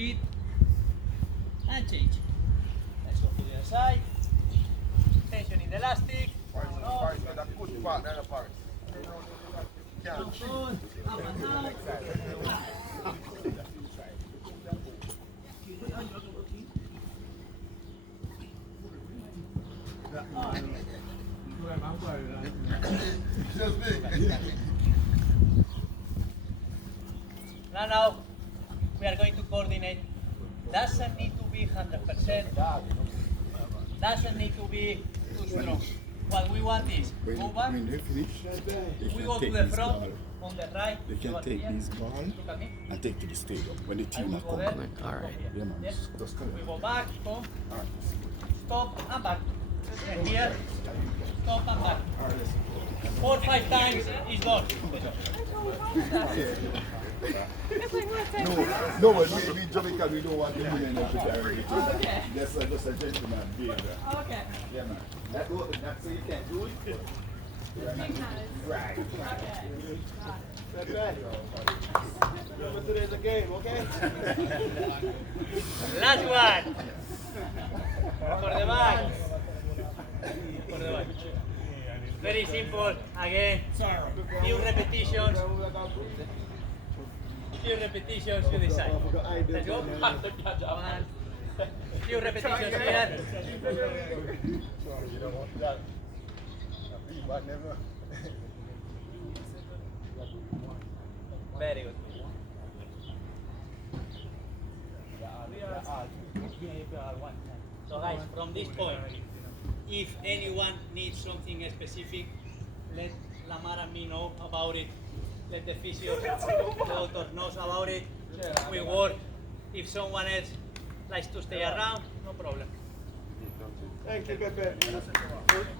repeat, and change. Let's go to the other side. Tension in the elastic. Jump on, up and down. Now, we are going to coordinate. Doesn't need to be 100%. Doesn't need to be too strong. What we want is go back. When they finish, We go to the front on the right. They can take this ball and take to the stadium when the team are coming. Alright. Yeah, man. Yes. Just come We on. go back, come, stop and back. And here, stop and back. 4 or 5 times is done. No, but we Jamaica, we don't want the women to everything. Okay. That's just a gentleman behavior. Okay. Yeah, man. That's so you can't do it. Right. Okay. Remember today's a game, okay? Last one. For the back. For the back. Very simple. Again, few repetitions. Few repetitions, you decide. Let's go. 1. Few repetitions here. Very good. So guys, from this point, if anyone needs something specific, let Lamar and me know about it. Let the physio, the doctor knows about it. We work. If someone else likes to stay around, no problem. Thank you, Pepe.